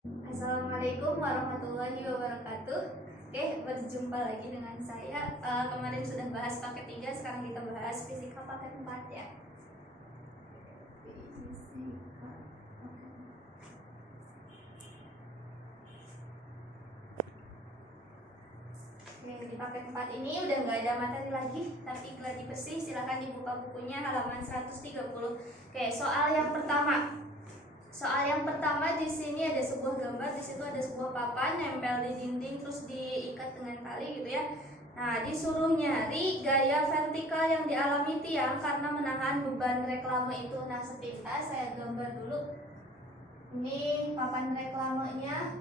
Assalamualaikum warahmatullahi wabarakatuh. Oke, berjumpa lagi dengan saya. Kemarin sudah bahas paket 3, sekarang kita bahas fisika paket 4 ya. Fisika paket 4. Oke, di paket 4 ini udah nggak ada materi lagi, tapi gladi bersih. Silahkan dibuka bukunya halaman 130. Oke, soal yang pertama. Soal yang pertama di sini ada sebuah gambar, di situ ada sebuah papan nempel di dinding terus diikat dengan tali gitu ya. Nah, disuruh nyari gaya vertikal yang dialami tiang karena menahan beban reklame itu. Nah, sepintas saya gambar dulu. Ini papan reklamenya.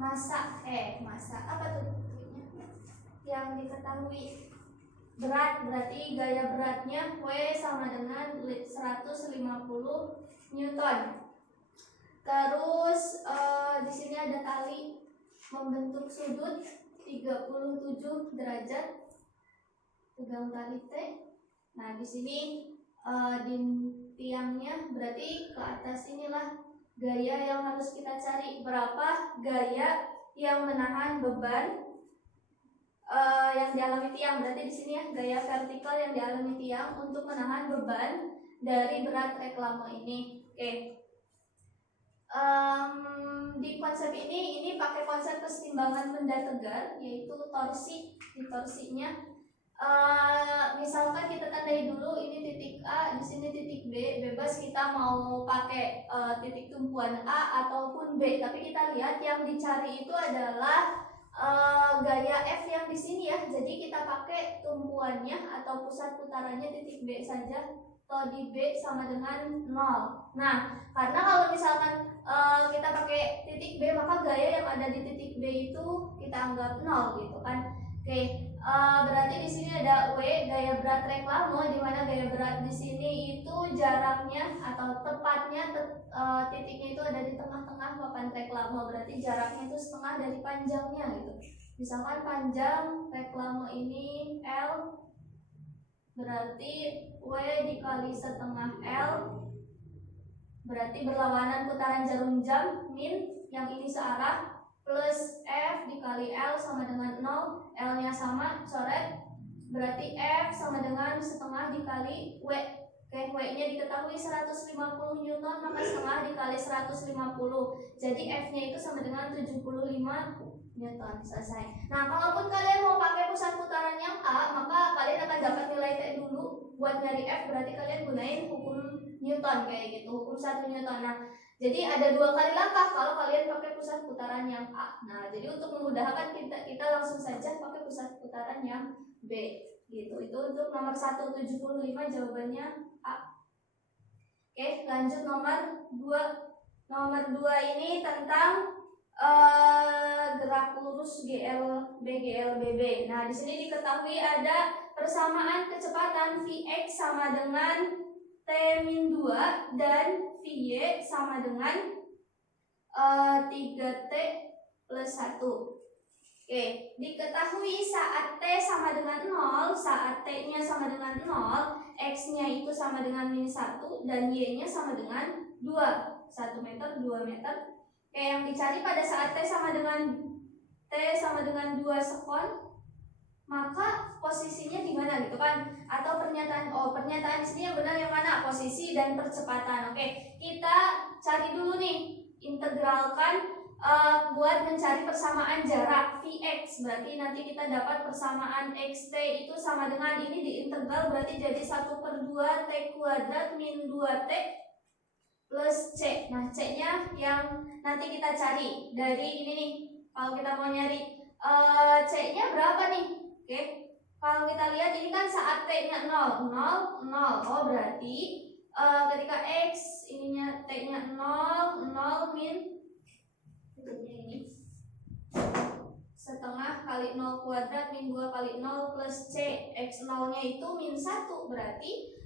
Masa apa tuh? Yang diketahui berat, berarti gaya beratnya W sama dengan 150 Newton. Terus di sini ada tali membentuk sudut 37 derajat. Pegang tali T. Nah, di sini di tiangnya berarti ke atas inilah gaya yang harus kita cari. Berapa gaya yang menahan beban yang dialami tiang, berarti di sini ya gaya vertikal yang dialami tiang untuk menahan beban dari berat reklame ini. Oke. Di konsep ini pakai konsep kesetimbangan benda tegar, yaitu torsi. Di torsinya misalkan kita tandai dulu ini titik A, di sini titik B, bebas kita mau pakai titik tumpuan A ataupun B, tapi kita lihat yang dicari itu adalah gaya F yang di sini ya. Jadi kita pakai tumpuannya atau pusat putarannya titik B saja. Atau di B sama dengan 0. Nah, karena kalau misalkan kita pakai titik B, maka gaya yang ada di titik B itu kita anggap 0 gitu kan. Oke, berarti di sini ada W, gaya berat reklame, di mana gaya berat di sini itu jaraknya atau tepatnya titiknya itu ada di tengah-tengah papan reklame, berarti jaraknya itu setengah dari panjangnya gitu. Misalkan panjang reklame ini L, berarti W dikali setengah L, berarti berlawanan putaran jarum jam min, yang ini searah, plus F dikali L sama dengan 0, L nya sama, coret, berarti F sama dengan setengah dikali W. Oke, W nya diketahui 150 Newton, maka setengah dikali 150, jadi F nya itu sama dengan 75 Newton. Selesai. Nah, kalaupun kalian mau pakai pusat putaran yang A, maka kalian akan dapat nilai T dulu. Buat nyari F berarti kalian gunain hukum Newton kayak gitu, hukum 1 Newton. Nah, jadi ada 2 kali langkah kalau kalian pakai pusat putaran yang A. Nah, jadi untuk memudahkan kita langsung saja pakai pusat putaran yang B gitu. Itu untuk nomor 175 jawabannya A. Oke, lanjut nomor 2. Nomor 2 ini tentang gerak lurus GL BB. Nah, di sini diketahui ada persamaan kecepatan Vx sama dengan T-2 dan Vy sama dengan 3T plus 1. Oke, diketahui saat T sama dengan 0, saat T-nya sama dengan 0, X-nya itu sama dengan -1 dan Y-nya sama dengan 2. 1 meter, 2 meter. Oke, yang dicari pada saat T sama dengan 2 sekon, maka posisinya di mana gitu kan? Atau pernyataan di sini yang benar yang mana? Posisi dan percepatan. Oke, kita cari dulu nih, integralkan buat mencari persamaan jarak Vx. Berarti nanti kita dapat persamaan xt itu sama dengan ini diintegral, berarti jadi 1/2 T kuadrat min 2T plus C. Nah, C-nya yang nanti kita cari dari ini nih. Kalau kita mau nyari C-nya berapa nih? Oke. Kalau kita lihat ini kan saat T-nya 0. Oh, berarti ketika X ininya T-nya 0 min ini setengah kali 0 kuadrat min 2 kali 0 plus C. X0 nya itu -1, berarti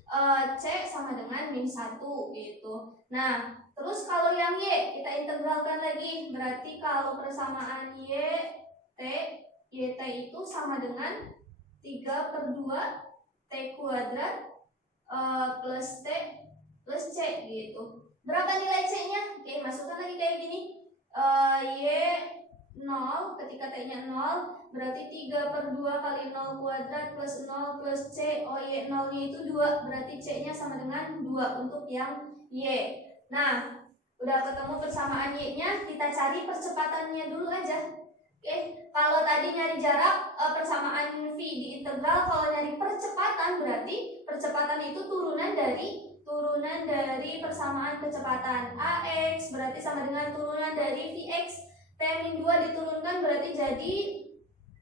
C sama dengan -1 gitu. Nah, terus kalau yang Y kita integralkan lagi, berarti kalau persamaan YT itu sama dengan 3/2 T kuadrat plus T plus C gitu. Berapa nilai C-nya? Oke, masukkan lagi kayak gini. Y 0, ketika T-nya 0, berarti 3/2 kali 0 kuadrat plus 0 plus C. Oh, Y 0-nya itu 2, berarti C-nya sama dengan 2 untuk yang Y. Nah, udah ketemu persamaan Y-nya, kita cari percepatannya dulu aja. Oke, kalau tadi nyari jarak, persamaan V di integral, kalau nyari percepatan berarti percepatan itu turunan dari persamaan kecepatan. AX berarti sama dengan turunan dari Vx. T-2 diturunkan berarti jadi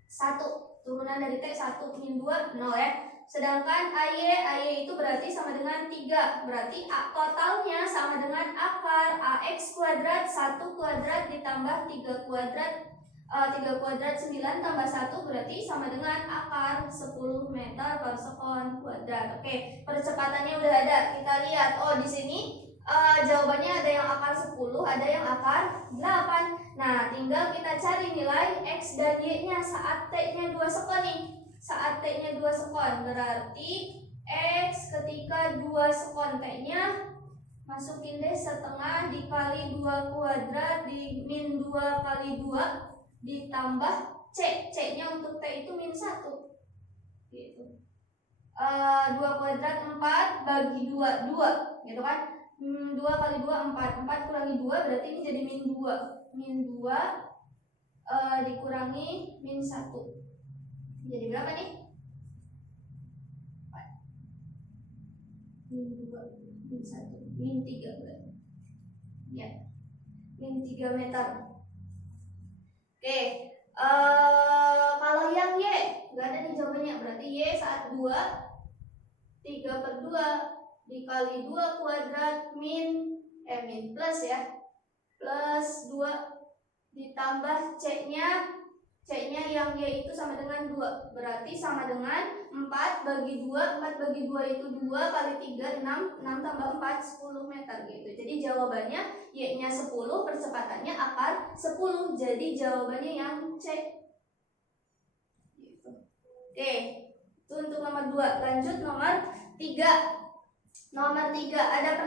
1. Turunan dari T 1 min 2 0 ya. Sedangkan AY itu berarti sama dengan 3. Berarti totalnya sama dengan akar AX kuadrat 1 kuadrat ditambah 3 kuadrat 9 tambah 1 berarti sama dengan akar 10 meter per sekon kuadrat. Oke, percepatannya udah ada. Kita lihat, oh di sini jawabannya ada yang akar 10, ada yang akar 8. Nah, tinggal kita cari nilai X dan Y-nya saat T-nya 2 sekon nih. Saat T-nya 2 sekon berarti X ketika 2 sekon T-nya, masukin deh setengah dikali 2 kuadrat di min 2 kali 2 ditambah C. C-nya untuk T itu min 1 gitu. 2 kuadrat 4 bagi 2 gitu kan. 2 kali 2 4 kurangi 2 berarti ini jadi min 2 dikurangi min 1 jadi berapa nih? 4 min 2 min 1 min 3 berarti ya, min 3 meter. Oke, kalau yang Y nggak ada nih jawabannya, berarti Y saat 2 3/2 dikali 2 kuadrat min plus ya, plus 2 ditambah C-nya yang Y itu sama dengan 2, berarti sama dengan 4 bagi 2 itu 2 kali 3 6 tambah 4 10 meter gitu. Jadi jawabannya Y-nya 10, percepatannya akar 10, jadi jawabannya yang C gitu. Oke, itu untuk nomor 2. Lanjut nomor 3. Nomor 3 ada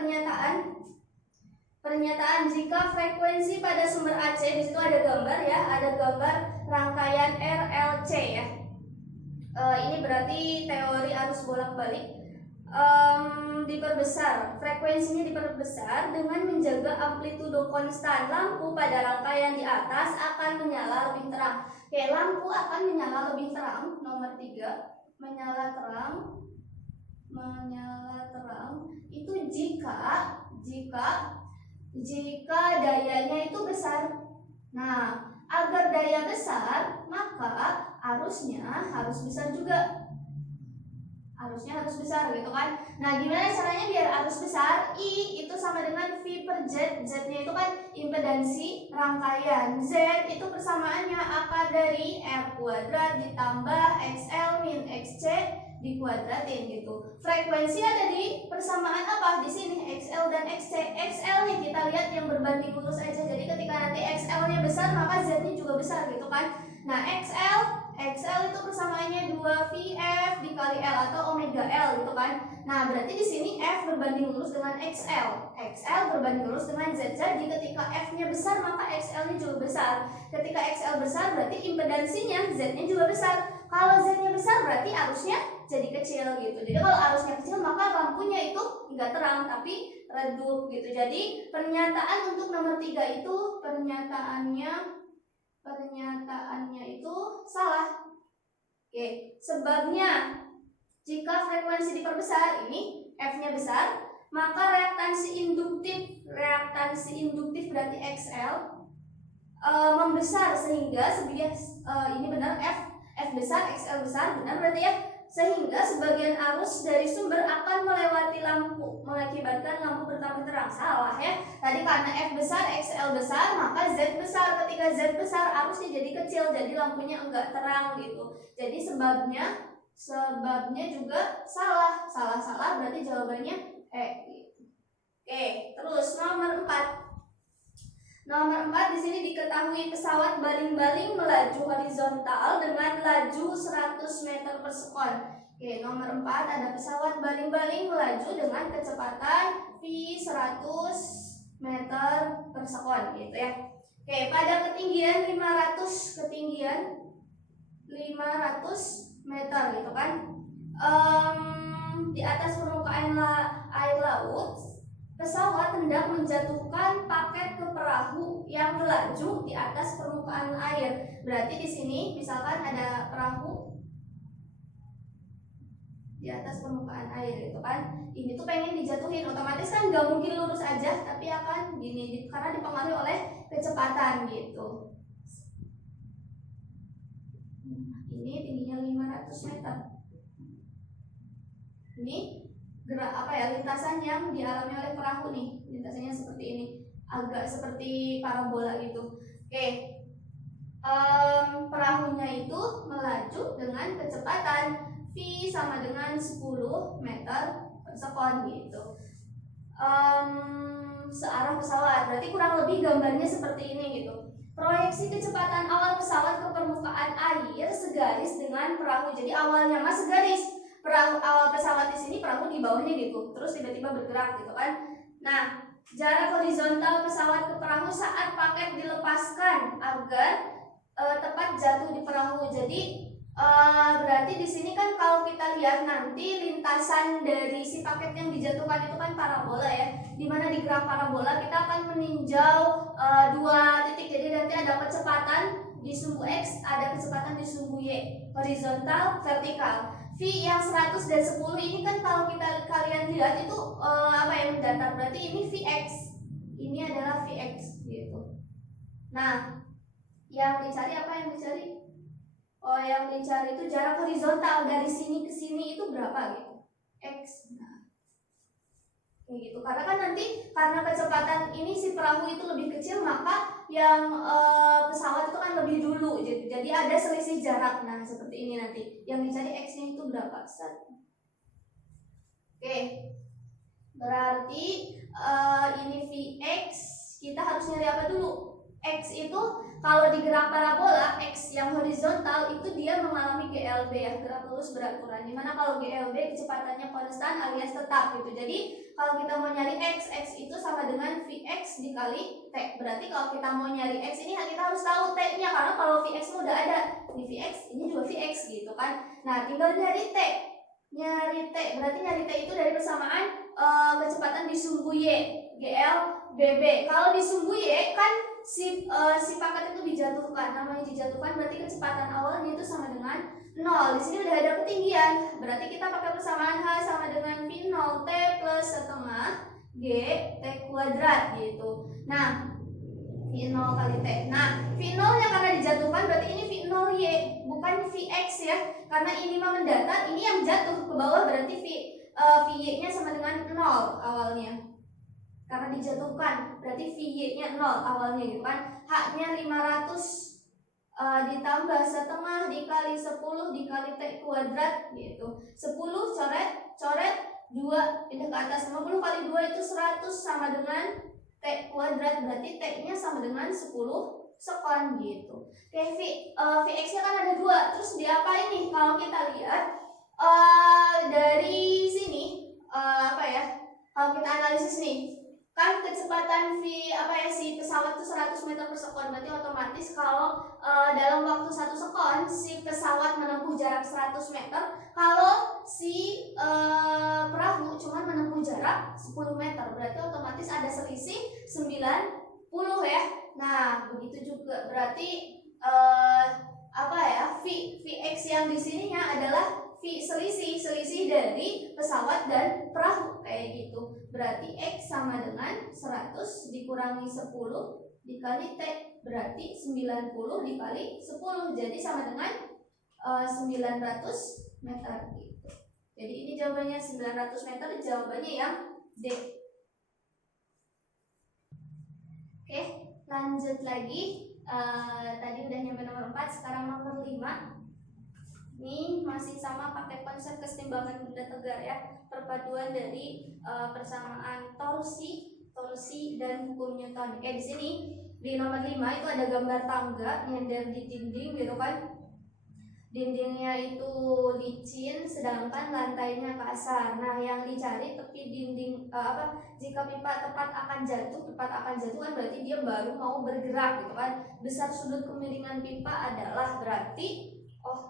pernyataan jika frekuensi pada sumber AC, di situ ada gambar ya, ada gambar rangkaian RLC ya. Ini berarti teori arus bolak-balik. Diperbesar, frekuensinya diperbesar dengan menjaga amplitudo konstan. Lampu pada rangkaian di atas akan menyala lebih terang. Oke, lampu akan menyala lebih terang. Nomor 3, menyala terang itu jika dayanya itu besar. Nah, agar daya besar maka arusnya harus besar juga. Arusnya harus besar gitu kan. Nah, gimana caranya biar arus besar? I itu sama dengan V per Z. Z-nya itu kan impedansi rangkaian. Z itu persamaannya akar dari R kuadrat ditambah XL min XC dikuadratin gitu. Frekuensi ada di persamaan apa? Di sini XL dan XC. XL nih kita lihat yang berbanding lurus aja. Jadi ketika nanti XL-nya besar maka Z-nya juga besar gitu kan. Nah, XL itu persamaannya 2VF dikali L atau omega L gitu kan. Nah, berarti di sini F berbanding lurus dengan XL. XL berbanding lurus dengan Z. Jadi ketika F-nya besar maka XL-nya juga besar. Ketika XL besar berarti impedansinya Z-nya juga besar. Kalau Z-nya besar berarti arusnya jadi kecil gitu. Jadi kalau arusnya kecil maka lampunya itu enggak terang tapi redup gitu. Jadi pernyataan untuk nomor 3 itu pernyataannya itu salah. Oke, sebabnya jika frekuensi diperbesar, ini F-nya besar, maka reaktansi induktif berarti XL membesar sehingga ini benar F besar, XL besar, benar berarti ya. Sehingga sebagian arus dari sumber akan melewati lampu, mengakibatkan lampu bertambah terang. Salah ya. Tadi karena F besar, XL besar, maka Z besar. Ketika Z besar, arusnya jadi kecil, jadi lampunya enggak terang gitu. Jadi sebabnya juga salah. Salah berarti jawabannya E. Oke, terus nomor 4. Nomor 4 di sini diketahui pesawat baling-baling melaju horizontal dengan laju 100 meter per sekon. Oke, nomor 4 ada pesawat baling-baling melaju dengan kecepatan V 100 meter per sekon gitu ya. Oke, pada ketinggian 500 meter gitu kan. Di atas permukaan air laut, pesawat hendak menjatuhkan paket ke perahu yang melaju di atas permukaan air. Berarti di sini misalkan ada perahu di atas permukaan air gitu kan. Ini tuh pengen dijatuhin, otomatis kan nggak mungkin lurus aja, tapi akan gini karena dipengaruhi oleh kecepatan gitu. Ini tingginya 500 meter. Ini gerak lintasan yang dialami oleh perahu nih. Lintasannya seperti ini, agak seperti parabola gitu. Oke. Perahunya itu melaju dengan kecepatan V sama dengan 10 meter per sekon gitu. Searah pesawat, berarti kurang lebih gambarnya seperti ini gitu. Proyeksi kecepatan awal pesawat ke permukaan air segaris dengan perahu. Jadi awalnya mas segaris, perahu awal pesawat di sini, perahu di bawahnya gitu. Terus tiba-tiba bergerak gitu kan. Nah, jarak horizontal pesawat ke perahu saat paket dilepaskan agar tepat jatuh di perahu. Jadi berarti di sini kan kalau kita lihat nanti lintasan dari si paket yang dijatuhkan itu kan parabola ya. Dimana di graf parabola kita akan meninjau dua titik. Jadi nanti ada kecepatan di sumbu X, ada kecepatan di sumbu Y, horizontal, vertikal. V yang 100 dan 10 ini kan kalau kalian lihat itu mendatar. Berarti ini Vx. Ini adalah Vx gitu. Nah, yang dicari apa yang dicari? Oh, yang dicari itu jarak horizontal dari sini ke sini itu berapa gitu? X. Nah, kayak gitu. Karena kan nanti karena kecepatan ini si perahu itu lebih kecil, maka yang pesawat itu kan lebih dulu. Jadi ada selisih jarak. Nah, seperti ini nanti. Yang dicari X-nya itu berapa? 1. Oke. Berarti ini Vx, kita harus nyari apa dulu? X itu kalau di gerak parabola, X yang horizontal itu dia mengalami GLB ya, gerak lurus berat kurang. Dimana kalau GLB kecepatannya konstan alias tetap gitu. Jadi kalau kita mau nyari X itu sama dengan Vx dikali T. Berarti kalau kita mau nyari X ini kita harus tahu T-nya, karena kalau Vx udah ada. Ini Vx, ini juga Vx gitu kan. Nah, tinggal nyari T. Berarti nyari T itu dari persamaan kecepatan di sumbu Y, GL, BB. Kalau di sumbu Y kan si paket itu dijatuhkan. Namanya dijatuhkan berarti kecepatan awalnya itu sama dengan 0. Di sini udah ada ketinggian. Berarti kita pakai persamaan H sama dengan V0 T plus setengah G T kuadrat gitu. Nah, V0 kali T. Nah, V0 yang karena dijatuhkan berarti ini V0Y, bukan Vx ya. Karena ini mah mendatar, ini yang jatuh ke bawah berarti Vy-nya sama dengan 0 awalnya. Karena dijatuhkan berarti Vy-nya 0 awalnya gitu kan. H-nya 500 ditambah setengah dikali 10 dikali T kuadrat gitu. 10 coret 2 pindah ke atas. 50 kali 2 itu 100 sama dengan T kuadrat, berarti T-nya sama dengan 10 sekon gitu. Oke, Vx-nya kan ada 2. Terus diapain nih? Kalau kita lihat dari sini kalau kita analisis nih, kan kecepatan si pesawat itu 100 meter per sekon. Berarti otomatis kalau dalam waktu 1 sekon si pesawat menempuh jarak 100 meter, kalau si perahu cuma menempuh jarak 10 meter. Berarti otomatis ada selisih 90 ya. Nah, begitu juga berarti Vx yang di sininya adalah selisih dari pesawat dan perahu kayak gitu. Berarti X sama dengan 100 dikurangi 10 dikali T, berarti 90 dikali 10, jadi sama dengan 900 meter gitu. Jadi ini jawabannya 900 meter, jawabannya yang D. Oke, lanjut lagi. Tadi udah nyampe nomor 4, sekarang nomor 5. Ini masih sama pakai konsep keseimbangan benda tegar ya, perpaduan dari persamaan torsi dan hukum Newton. Kayak di sini di nomor 5 itu ada gambar tangga nyender di dinding gitu kan. dindingnya itu licin sedangkan lantainya kasar. Nah, yang dicari tepi dinding jika pipa tepat akan jatuh kan berarti dia baru mau bergerak gitu kan. Besar sudut kemiringan pipa adalah berarti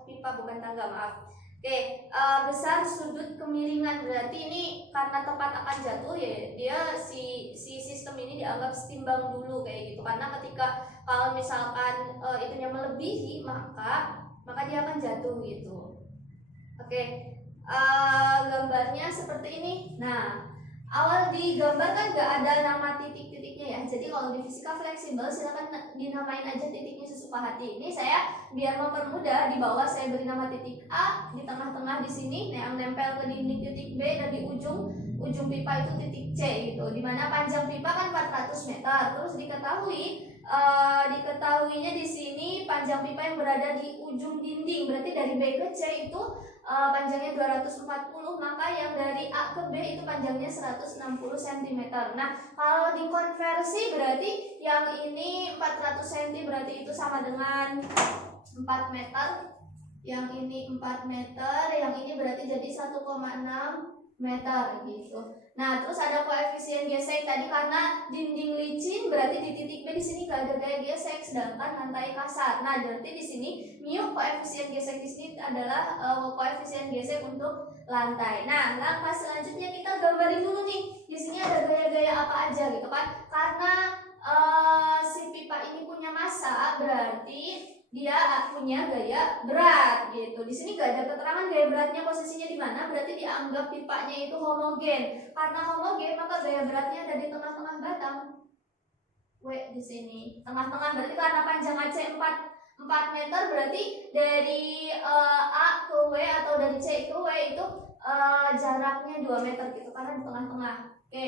pipa bukan tangga, maaf. Oke, besar sudut kemiringan berarti ini karena tepat akan jatuh ya, dia si sistem ini dianggap setimbang dulu kayak gitu. Karena ketika kalau misalkan itunya melebihi maka dia akan jatuh gitu. Oke, gambarnya seperti ini. Nah, awal di gambar kan nggak ada nama titik-titiknya ya. Jadi kalau di fisika fleksibel silakan dinamain aja titiknya sesuka hati. Ini saya biar mempermudah, di bawah saya beri nama titik A, di tengah-tengah di sini yang nempel ke dinding titik B, dan di ujung pipa itu titik C gitu. Dimana panjang pipa kan 400 meter. Terus diketahuinya di sini panjang pipa yang berada di ujung dinding. Berarti dari B ke C itu panjangnya 240, maka yang dari A ke B itu panjangnya 160 cm. Nah, kalau dikonversi berarti yang ini 400 cm berarti itu sama dengan 4 meter. Yang ini 4 meter, yang ini berarti jadi 1,6 meter gitu. Nah, terus ada koefisien gesek tadi karena dinding licin berarti di titik B di sini gak ada gaya gesek sedangkan lantai kasar. Nah, berarti di sini mu koefisien gesek di sini adalah koefisien gesek untuk lantai. Nah, langkah selanjutnya kita gambarin dulu nih. Di sini ada gaya-gaya apa aja gitu kan? Karena si pipa ini punya massa berarti dia punya gaya berat gitu. Di sini gak ada keterangan gaya beratnya posisinya di mana, berarti dianggap pipanya itu homogen. Karena homogen maka gaya beratnya ada di tengah-tengah batang. W di sini. Tengah-tengah berarti karena panjang AC 4 meter berarti dari A ke W atau dari C ke W itu jaraknya 2 meter gitu karena di tengah-tengah. Oke.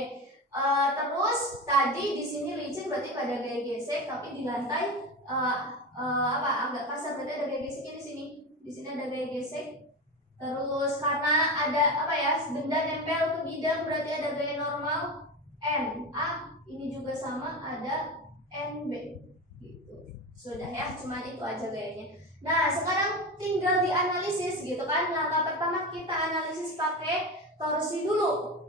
Terus tadi di sini licin berarti pada gaya gesek, tapi di lantai agak kasar berarti ada gaya geseknya di sini. Di sini ada gaya gesek. Terus karena ada benda nempel ke bidang berarti ada gaya normal N A. Ini juga sama ada NB gitu. Sudah ya, cuma itu aja gayanya. Nah, sekarang tinggal dianalisis gitu kan. Langkah pertama kita analisis pakai torsi dulu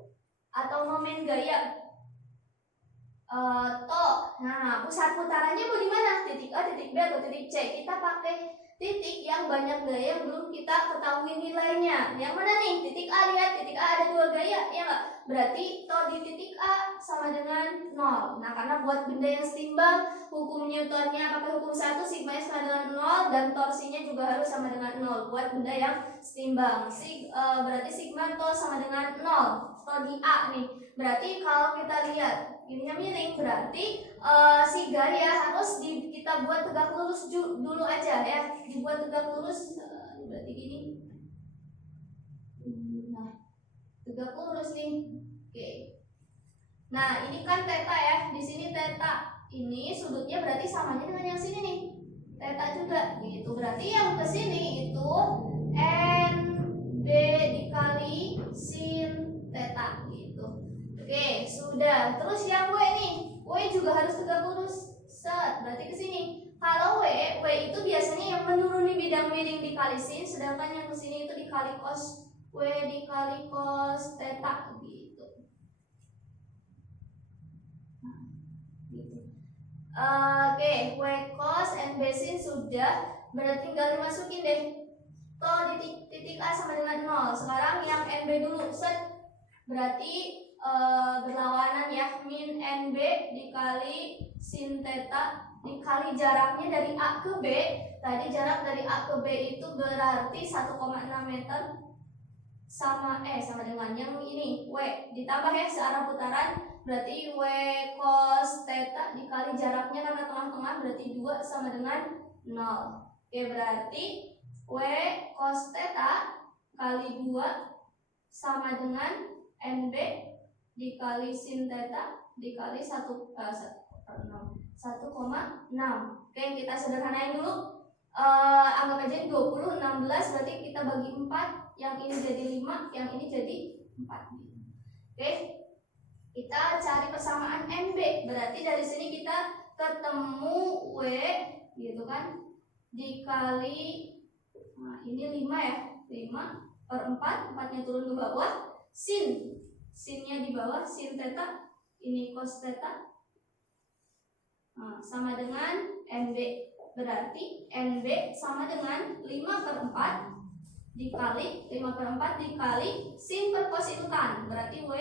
atau momen gaya. Nah, pusat putarannya mau di mana? Titik A, titik B, atau titik C? Kita pakai titik yang banyak gaya yang belum kita ketahui nilainya. Yang mana nih? Titik A, lihat titik A ada 2 gaya, ya nggak? Berarti di titik A sama dengan 0. Nah, karena buat benda yang setimbang, hukum Newtonnya pakai hukum 1, sigma sama dengan 0, dan torsinya juga harus sama dengan 0 buat benda yang setimbang. Berarti sigma sama dengan 0. Di A nih. Berarti kalau kita lihat ininya miring, berarti si gaya harus kita buat tegak lurus dulu aja ya. Dibuat tegak lurus, berarti gini. Nah, tegak lurus nih. Oke. Nah, ini kan theta ya. Di sini theta ini sudutnya berarti samanya dengan yang sini nih. Theta juga gitu. Berarti yang ke sini itu NB dikali sin theta gitu. Oke, sudah. Terus yang W nih. W juga harus tegak lurus. Set, berarti ke sini. Kalau W itu biasanya yang menuruni bidang miring dikali sin, sedangkan yang ke sini itu dikali cos W dikali cos theta gitu. Oke, W cos NB sin sudah, berarti tinggal dimasukin deh. Di titik A sama dengan 0. Sekarang yang NB dulu, set. Berarti berlawanan ya, min NB dikali sin theta dikali jaraknya dari A ke B. Tadi jarak dari A ke B itu berarti 1,6 meter sama dengan yang ini W ditambah ya searah putaran, berarti W cos theta dikali jaraknya karena tengah-tengah berarti 2 sama dengan 0. Oke, berarti W cos theta kali 2 sama dengan NB dikali sin theta dikali 1,6. Oke, kita sederhanain dulu. Anggap aja 20, 16 berarti kita bagi 4, yang ini jadi 5, yang ini jadi 4. Oke, kita cari persamaan NB. Berarti dari sini kita ketemu W gitu kan, dikali ini 5 ya, 5/4, 4-nya turun ke bawah, sinnya di bawah, sin theta, ini cos theta, sama dengan NB. Berarti NB sama dengan 5/4 dikali 5/4 dikali sin per cos itu tan, berarti W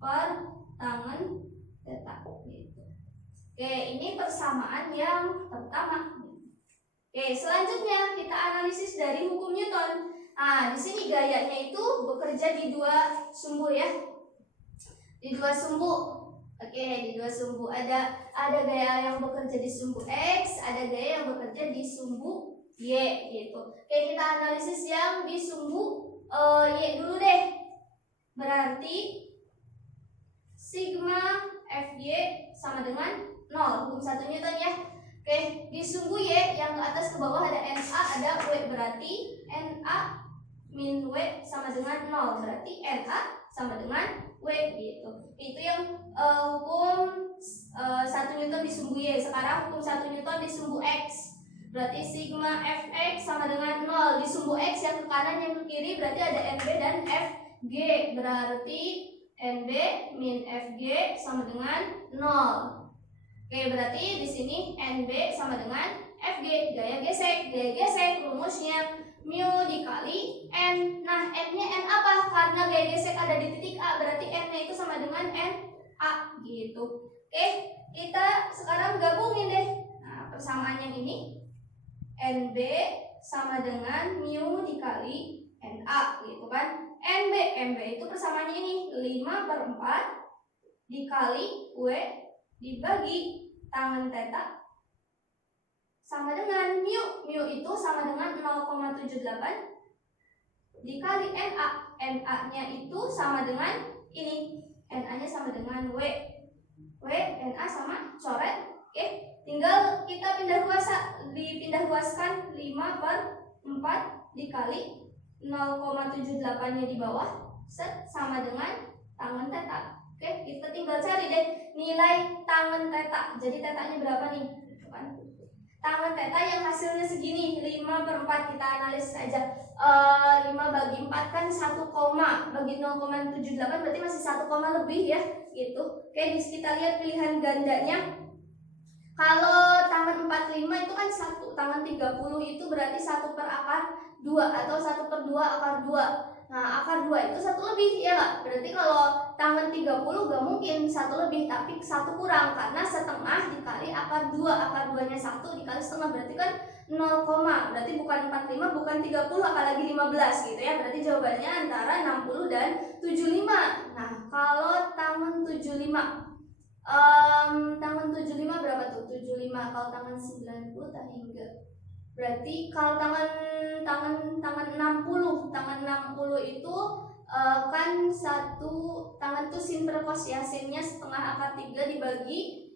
per tangen theta gitu. Oke, ini persamaan yang pertama. Oke, selanjutnya kita analisis dari hukum Newton. Di sini gayanya itu bekerja di dua sumbu ya. Di dua sumbu. Oke, di dua sumbu ada gaya yang bekerja di sumbu X, ada gaya yang bekerja di sumbu Y gitu. Oke, kita analisis yang di sumbu Y dulu deh. Berarti sigma Fy sama dengan 0, hukum 1 Newton ya. Oke, di sumbu Y yang ke atas ke bawah ada Na, ada W, berarti Na min W sama dengan 0, berarti Na sama dengan W gitu. Itu yang hukum 1 Newton di sumbu Y. Sekarang hukum 1 Newton di sumbu X. Berarti sigma Fx sama dengan 0. Di sumbu X yang ke kanan yang ke kiri berarti ada NB dan Fg. Berarti NB min Fg sama dengan 0. Oke, berarti di sini NB sama dengan Fg. Gaya gesek. Gaya gesek rumusnya mu dikali N. Nah, N-nya N apa? Karena gaya gesek ada di titik A, berarti N-nya itu sama dengan NA gitu. Oke, kita sekarang gabungin deh. Nah, persamaan yang ini NB sama dengan mu dikali NA gitu kan. NB itu persamaannya ini 5/4 dikali W dibagi tangen theta sama dengan mu itu sama dengan 0,78 dikali NA nya itu sama dengan ini, NA nya sama dengan W NA sama coret. Oke, tinggal kita dipindah ruaskan 5/4 dikali 0,78 nya di bawah sama dengan tangen theta. Oke, kita tinggal cari deh nilai tangen theta. Jadi tetanya berapa nih? Tangen theta yang hasilnya segini, 5/4, kita analisis aja. 5 bagi 4 kan 1, bagi 0,78 berarti masih 1, lebih ya gitu. Oke, kita lihat pilihan gandanya. Kalau tangen 45 itu kan 1, tangen 30 itu berarti 1 per akar 2 atau 1/2 akar 2. Nah, akar 2 itu 1 lebih ya nggak? Berarti kalau tangen 30 gak mungkin 1 lebih, tapi 1 kurang karena setengah dikali akar 2. Akar 2-nya 1 dikali setengah berarti kan 0, berarti bukan 45, bukan 30, apalagi 15 gitu ya. Berarti jawabannya antara 60 dan 75. Nah, kalau tangen 75 tangen 75 berapa tuh? 75. Kalau tangen 90 tak hingga. Berarti kalau tangan 60 itu kan tangan tuh sin per cos ya, sinnya setengah akar 3 dibagi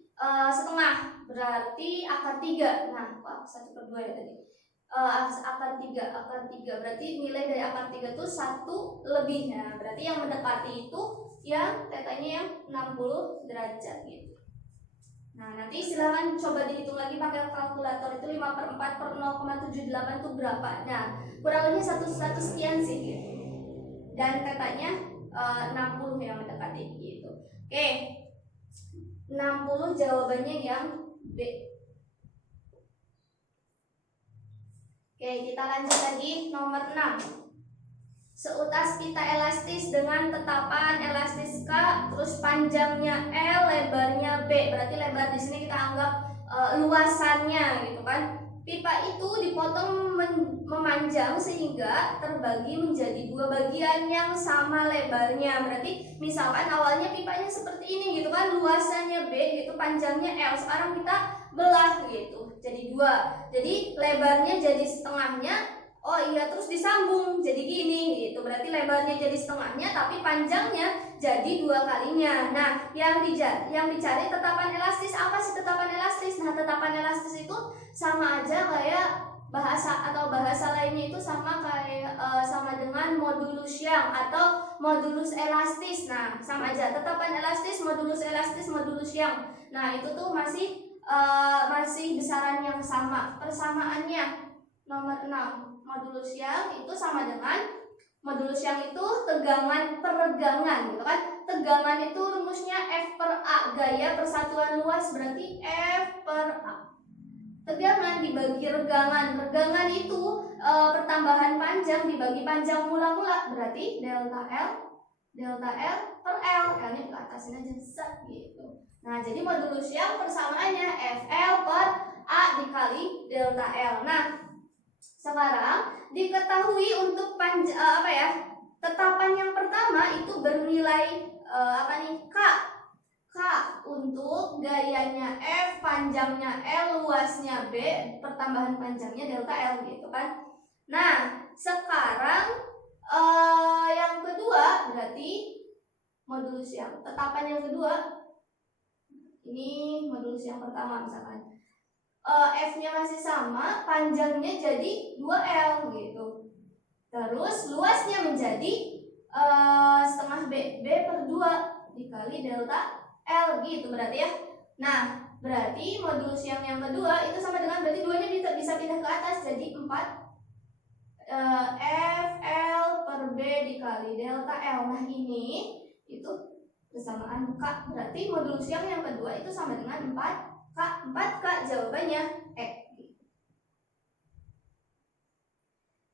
setengah, berarti akar 3. Nah, 1/2 ya tadi. Akar 3 berarti nilai dari akar 3 itu 1 lebih. Nah, berarti yang mendekati itu yang tetanya yang 60 derajat gitu. Nah, nanti silakan coba dihitung lagi pakai kalkulator, itu 5/4 per 0,78 itu berapa. Nah, kurang lebih 1 sekian sih gitu. Dan tetanya 60 yang mendekati gitu. Oke, 60 jawabannya yang B. Oke, kita lanjut lagi nomor 6. Seutas pita elastis dengan tetapan elastis K, terus panjangnya L, lebarnya B. Berarti lebar di sini kita anggap luasannya gitu kan. Pipa itu dipotong memanjang sehingga terbagi menjadi 2 bagian yang sama lebarnya. Berarti misalkan awalnya pipanya seperti ini gitu kan, luasannya B gitu, panjangnya L. Sekarang kita belah gitu, jadi 2. Jadi lebarnya jadi setengahnya. Oh iya, terus disambung jadi gini gitu. Berarti lebarnya jadi setengahnya tapi panjangnya jadi 2 kalinya. Nah, yang dicari tetapan elastis. Apa sih tetapan elastis? Nah, tetapan elastis itu sama aja kayak bahasa lainnya itu sama kayak sama dengan modulus Young atau modulus elastis. Nah, sama aja, tetapan elastis, modulus Young. Nah, itu tuh masih besaran yang sama. Persamaannya nomor 6. Modulus yang itu sama dengan modulus yang itu tegangan peregangan gitu kan. Tegangan itu rumusnya F per A, gaya persatuan luas berarti F per A. Tegangan dibagi regangan. Regangan itu pertambahan panjang dibagi panjang mula-mula berarti delta L per L. L-nya ke atasin aja set gitu. Nah, jadi modulus yang persamaannya FL per A dikali delta L. Nah, sekarang diketahui untuk tetapan yang pertama itu bernilai K untuk gayanya F, panjangnya L, luasnya B, pertambahan panjangnya delta L gitu kan. Nah, sekarang yang kedua berarti modulus yang tetapan yang kedua ini modulus yang pertama misalkan. F-nya masih sama, panjangnya jadi 2L gitu. Terus luasnya menjadi setengah B per 2 dikali delta L gitu berarti ya. Nah, berarti modulus yang kedua itu sama dengan berarti 2-nya bisa pindah ke atas jadi 4 FL per B dikali delta L. Nah, ini itu persamaan K. Berarti modulus yang kedua itu sama dengan 4K jawabannya E.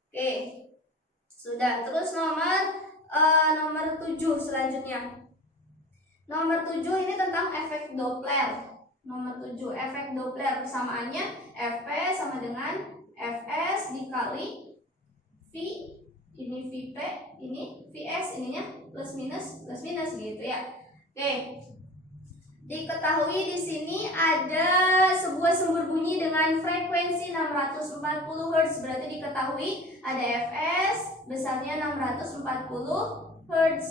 Oke, sudah. Terus nomor 7 selanjutnya. Nomor 7 ini tentang efek Doppler. Nomor 7 efek Doppler persamaannya Fp sama dengan Fs dikali V, ini Vp, ini Vs, ininya plus minus gitu ya. Oke. Diketahui di sini ada sebuah sumber bunyi dengan frekuensi 640 Hz. Berarti diketahui ada Fs besarnya 640 Hz.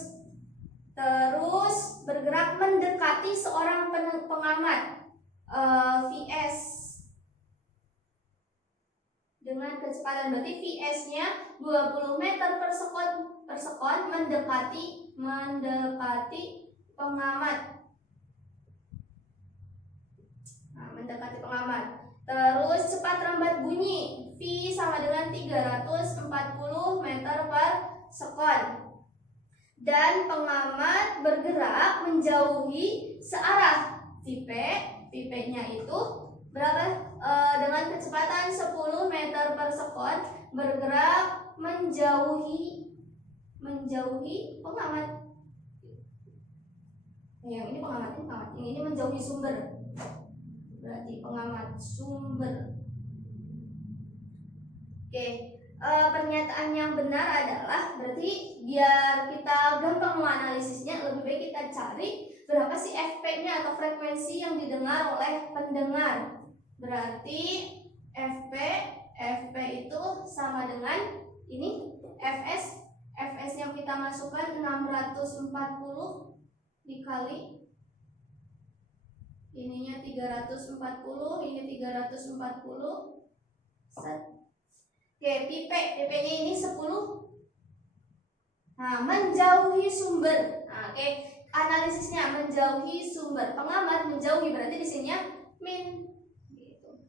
Terus bergerak mendekati seorang pengamat Vs dengan kecepatan, berarti Vs-nya 20 meter per sekon mendekati pengamat. Mendekati pengamat. Terus cepat rambat bunyi V sama dengan 340 meter per sekon. Dan pengamat bergerak menjauhi searah. Vp-nya itu berapa? Dengan kecepatan 10 meter per sekon bergerak menjauhi pengamat. Yang ini pengamat, ini menjauhi sumber. Berarti pengamat sumber. Oke, pernyataan yang benar adalah berarti biar kita gampang menganalisisnya lebih baik kita cari berapa sih Fp-nya atau frekuensi yang didengar oleh pendengar. Berarti Fp itu sama dengan ini Fs yang kita masukkan 640 dikali ininya 340, ini 340 set. Oke, PP-nya ini 10. Nah, menjauhi sumber. Nah, oke, analisisnya menjauhi sumber. Pengamat menjauhi berarti di sininya min gitu.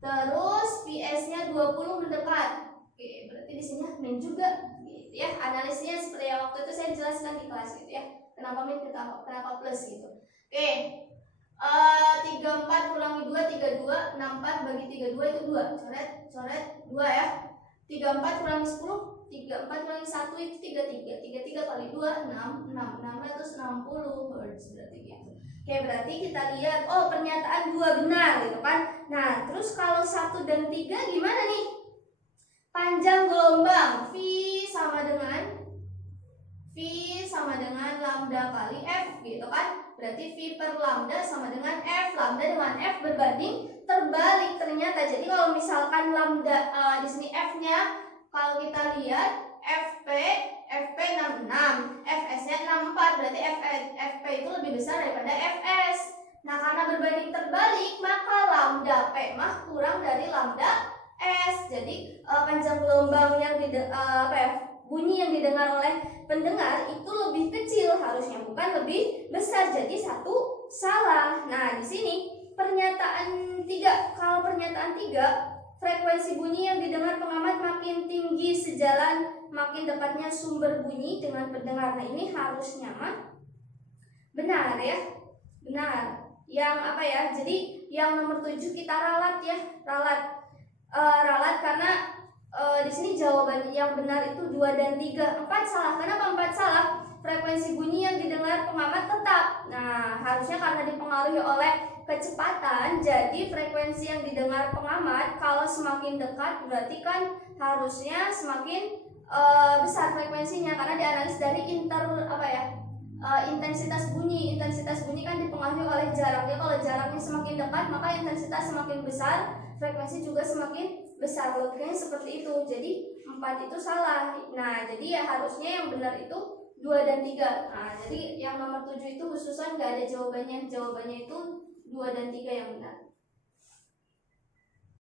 Terus PS-nya 20 mendekat. Oke, berarti di sininya min juga gitu ya. Analisisnya seperti yang waktu itu saya jelaskan di kelas gitu ya. Kenapa min, kenapa plus gitu. Oke. 34 kurangi 2 32, 64 bagi 32 itu 2. Coret 2 ya. 34 kurangi 10, 34 kurangi 1 itu 33. 33 kali 2 660 Hz berarti gitu. Oke, berarti kita lihat pernyataan 2 benar gitu kan. Nah, terus kalau 1 dan 3 gimana nih? Panjang gelombang V sama dengan lambda kali F gitu kan. Berarti V per lambda sama dengan F. Lambda dengan F berbanding terbalik ternyata. Jadi kalau misalkan lambda di sini F-nya kalau kita lihat Fp 66, Fs-nya 64, berarti Fp itu lebih besar daripada Fs. Nah, karena berbanding terbalik maka lambda P mah kurang dari lambda S. Jadi panjang gelombang yang bunyi yang didengar oleh pendengar itu lebih kecil harusnya, bukan lebih besar. Jadi 1 salah. Nah, di sini pernyataan 3. Kalau pernyataan 3 frekuensi bunyi yang didengar pengamat makin tinggi sejalan makin dekatnya sumber bunyi dengan pendengar. Nah, ini harusnya mah benar ya. Benar. Yang apa ya? Jadi yang nomor 7 kita ralat ya. Ralat karena di sini jawaban yang benar itu 2 dan 3. 4 salah. Kenapa 4 salah? Frekuensi bunyi yang didengar pengamat tetap. Nah, harusnya karena dipengaruhi oleh kecepatan, jadi frekuensi yang didengar pengamat kalau semakin dekat berarti kan harusnya semakin besar frekuensinya karena dianalisis dari intensitas bunyi. Intensitas bunyi kan dipengaruhi oleh jaraknya. Kalau jaraknya semakin dekat maka intensitas semakin besar, frekuensi juga semakin besar. Logikanya seperti itu. Jadi 4 itu salah. Nah, jadi ya harusnya yang benar itu 2 dan 3. Nah, jadi yang nomor 7 itu khususan nggak ada jawabannya. Jawabannya itu 2 dan 3 yang benar.